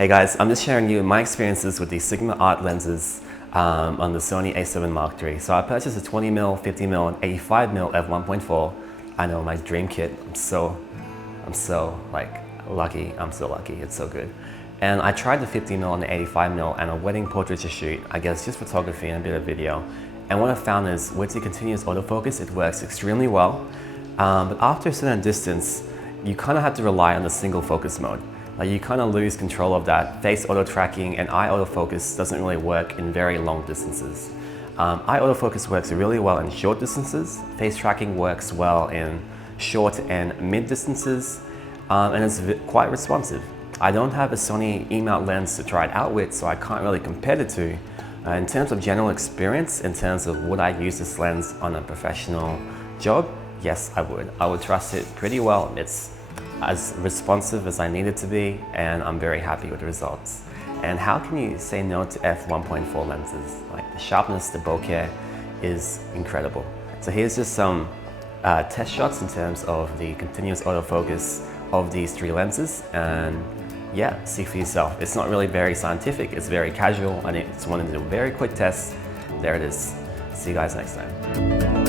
Hey guys, I'm just sharing you my experiences with the Sigma Art lenses on the Sony a7 Mark III. So I purchased a 20mm, 50mm, and 85mm f1.4. I know, my dream kit. I'm so lucky. I'm so lucky. It's so good. And I tried the 50mm and the 85mm and a wedding portraiture shoot, I guess just photography and a bit of video. And what I found is with the continuous autofocus, it works extremely well. But after a certain distance, you kind of have to rely on the single focus mode. Like you kind of lose control of that. Face auto tracking and eye autofocus doesn't really work in very long distances. Eye autofocus works really well in short distances. Face tracking works well in short and mid distances, and it's quite responsive. I don't have a Sony E-mount lens to try it out with, so I can't really compare the two. In terms of general experience, in terms of would I use this lens on a professional job? Yes, I would. I would trust it pretty well. It's as responsive as I need it to be, and I'm very happy with the results. And how can you say no to f1.4 lenses? Like the sharpness, the bokeh is incredible. So here's just some test shots in terms of the continuous autofocus of these three lenses, and yeah, see for yourself. It's not really very scientific, it's very casual, and it's one of the very quick tests. There it is. See you guys next time.